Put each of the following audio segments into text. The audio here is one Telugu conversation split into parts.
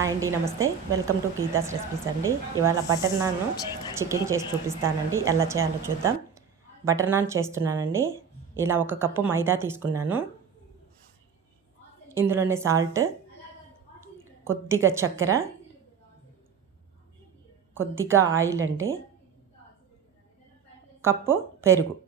హాయ్ అండి, నమస్తే. వెల్కమ్ టు గీతాస్ రెసిపీస్ అండి. ఇవాళ బటర్ నాన్ చికెన్ చేసి చూపిస్తానండి. ఎలా చేయాలో చూద్దాం. బటర్ నాన్ చేస్తున్నానండి. ఇలా 1 కప్పు మైదా తీసుకున్నాను. ఇందులోనే సాల్ట్, కొద్దిగా చక్కెర, కొద్దిగా ఆయిల్ అండి, కప్పు పెరుగు.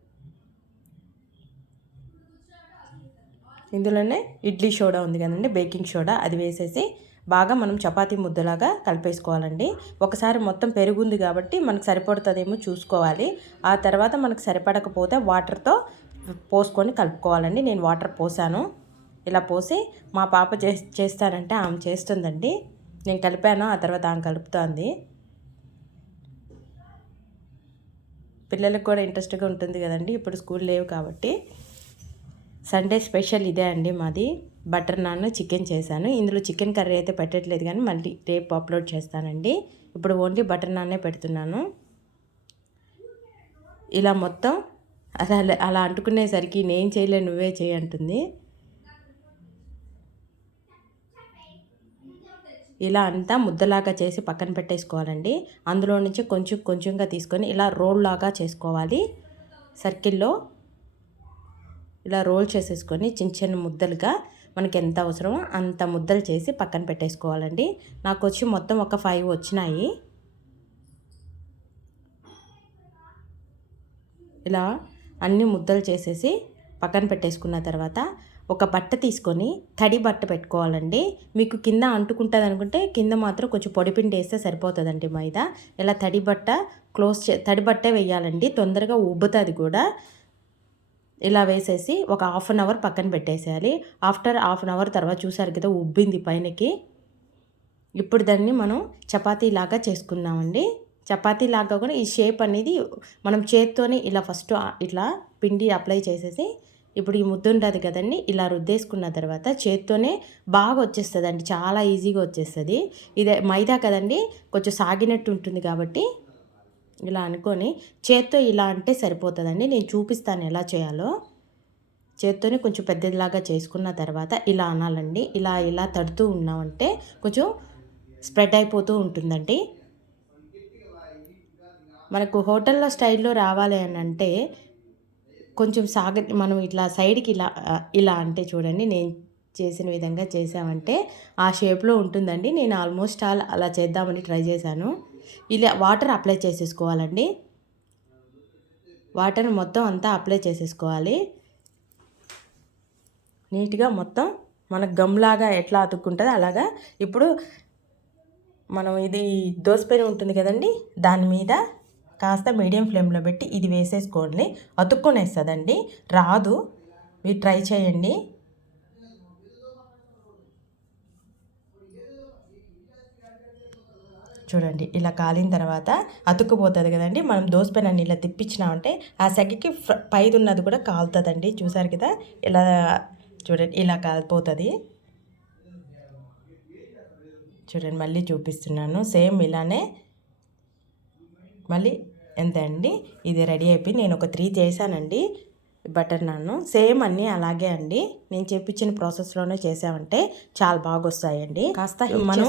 ఇందులోనే ఇడ్లీ సోడా ఉంది కదండి, బేకింగ్ సోడా, అది వేసేసి బాగా మనం చపాతీ ముద్దలాగా కలిపేసుకోవాలండి. ఒకసారి మొత్తం పెరుగుంది కాబట్టి మనకు సరిపడుతుందేమో చూసుకోవాలి. ఆ తర్వాత మనకు సరిపడకపోతే వాటర్తో పోసుకొని కలుపుకోవాలండి. నేను వాటర్ పోసాను. ఇలా పోసి మా పాప చేస్తానంటే ఆమె చేస్తుందండి. నేను కలిపాను, ఆ తర్వాత ఆమె కలుపుతోంది. పిల్లలకు కూడా ఇంట్రెస్ట్గా ఉంటుంది కదండి, ఇప్పుడు స్కూల్ లేవు కాబట్టి. సండే స్పెషల్ ఇదే అండి మాది. బటర్ నాన్ చికెన్ చేశాను. ఇందులో చికెన్ కర్రీ అయితే పెట్టట్లేదు, కానీ మళ్ళీ రేపు అప్లోడ్ చేస్తానండి. ఇప్పుడు ఓన్లీ బటర్ నాన్నే పెడుతున్నాను. ఇలా మొత్తం అలా అంటుకునేసరికి నేను చేయలే, నువ్వే చేయి అంటుంది. ఇలా అంతా ముద్దలాగా చేసి పక్కన పెట్టేసుకోవాలండి. అందులో నుంచి కొంచెం కొంచెంగా తీసుకొని ఇలా రోల్ లాగా చేసుకోవాలి. సర్కిల్లో ఇలా రోల్ చేసేసుకొని చిన్న చిన్న ముద్దలుగా మనకి ఎంత అవసరమో అంత ముద్దలు చేసి పక్కన పెట్టేసుకోవాలండి. నాకు వచ్చి మొత్తం ఒక 5 వచ్చినాయి. ఇలా అన్ని ముద్దలు చేసేసి పక్కన పెట్టేసుకున్న తర్వాత ఒక బట్ట తీసుకొని తడి బట్ట పెట్టుకోవాలండి. మీకు కింద అంటుకుంటుంది అనుకుంటే కింద మాత్రం కొంచెం పొడిపిండి వేస్తే సరిపోతుందండి మైదా. ఇలా తడి బట్టే వేయాలండి, తొందరగా ఉబ్బుతుంది కూడా. ఇలా వేసేసి ఒక హాఫ్ అన్ అవర్ పక్కన పెట్టేసేయాలి. ఆఫ్టర్ హాఫ్ అన్ అవర్ తర్వాత చూసారు కదా, ఉబ్బింది పైనకి. ఇప్పుడు దాన్ని మనం చపాతీలాగా చేసుకుందామండి. చపాతీలాగా కూడా ఈ షేప్ అనేది మనం చేత్తోనే ఇలా ఫస్ట్ ఇట్లా పిండి అప్లై చేసేసి, ఇప్పుడు ఈ ముద్ద ఉంటుంది కదండి, ఇలా రుద్దేసుకున్న తర్వాత చేత్తోనే బాగా వచ్చేస్తుందండి, చాలా ఈజీగా వచ్చేస్తుంది. ఇదే మైదా కదండి, కొంచెం సాగినట్టు ఉంటుంది కాబట్టి ఇలా అనుకొని చేత్తో ఇలా అంటే సరిపోతుందండి. నేను చూపిస్తాను ఎలా చేయాలో. చేత్తోనే కొంచెం పెద్దదిలాగా చేసుకున్న తర్వాత ఇలా అనాలండి. ఇలా తడుతూ ఉన్నామంటే కొంచెం స్ప్రెడ్ అయిపోతూ ఉంటుందండి. మనకు హోటల్లో స్టైల్లో రావాలి అని అంటే కొంచెం మనం ఇట్లా సైడ్కి ఇలా అంటే చూడండి, నేను చేసిన విధంగా చేసామంటే ఆ షేప్లో ఉంటుందండి. నేను ఆల్మోస్ట్ అలా చేద్దామని ట్రై చేశాను. ఇలా వాటర్ అప్లై చేసేసుకోవాలండి. వాటర్ మొత్తం అంతా అప్లై చేసేసుకోవాలి నీట్గా. మొత్తం మనకు గమ్లాగా ఎట్లా అతుక్కుంటుందో అలాగా. ఇప్పుడు మనం ఇది దోసపెను ఉంటుంది కదండి, దాని మీద కాస్త మీడియం ఫ్లేమ్లో పెట్టి ఇది వేసేసుకోండి. అతుక్కొనేస్తుందండి, రాదు. మీరు ట్రై చేయండి. చూడండి, ఇలా కాలిన తర్వాత అతుక్కుపోతుంది కదండి. మనం దోసపెనాన్ని ఇలా తిప్పించినామంటే ఆ సెగకి పైది ఉన్నది కూడా కాలుతుందండి. చూసారు కదా, ఇలా చూడండి, ఇలా కాలిపోతుంది. చూడండి, మళ్ళీ చూపిస్తున్నాను. సేమ్ ఇలానే మళ్ళీ ఎంత అండి, ఇది రెడీ అయిపోయి నేను ఒక 3 చేశానండి బటర్ నాన్. సేమ్ అన్నీ అలాగే అండి, నేను చెప్పించిన ప్రాసెస్లోనే చేసామంటే చాలా బాగా వస్తాయండి. కాస్త మనం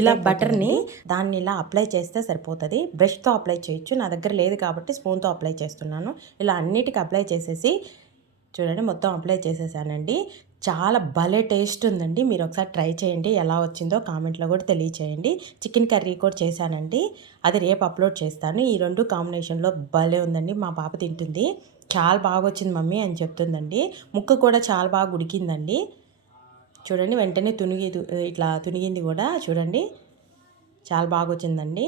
ఇలా బటర్ని దాన్ని ఇలా అప్లై చేస్తే సరిపోతుంది. బ్రష్తో అప్లై చేయొచ్చు, నా దగ్గర లేదు కాబట్టి స్పూన్తో అప్లై చేస్తున్నాను. ఇలా అన్నిటికీ అప్లై చేసేసి చూడండి, మొత్తం అప్లై చేసేసానండి. చాలా భలే టేస్ట్ ఉందండి. మీరు ఒకసారి ట్రై చేయండి, ఎలా వచ్చిందో కామెంట్లో కూడా తెలియచేయండి. చికెన్ కర్రీ కూడా చేశానండి, అది రేపు అప్లోడ్ చేస్తాను. ఈ 2 కాంబినేషన్లో భలే ఉందండి. మా పాప తింటుంది, చాలా బాగా వచ్చింది మమ్మీ అని చెప్తుందండి. ముక్క కూడా చాలా బాగా ఉడికిందండి. చూడండి, వెంటనే ఇట్లా తునిగింది కూడా. చూడండి, చాలా బాగా వచ్చిందండి.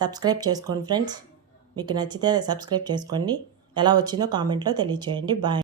సబ్స్క్రైబ్ చేసుకోండి ఫ్రెండ్స్, మీకు నచ్చితే సబ్స్క్రైబ్ చేసుకోండి. ఎలా వచ్చిందో కామెంట్లో తెలియచేయండి. బాయ్.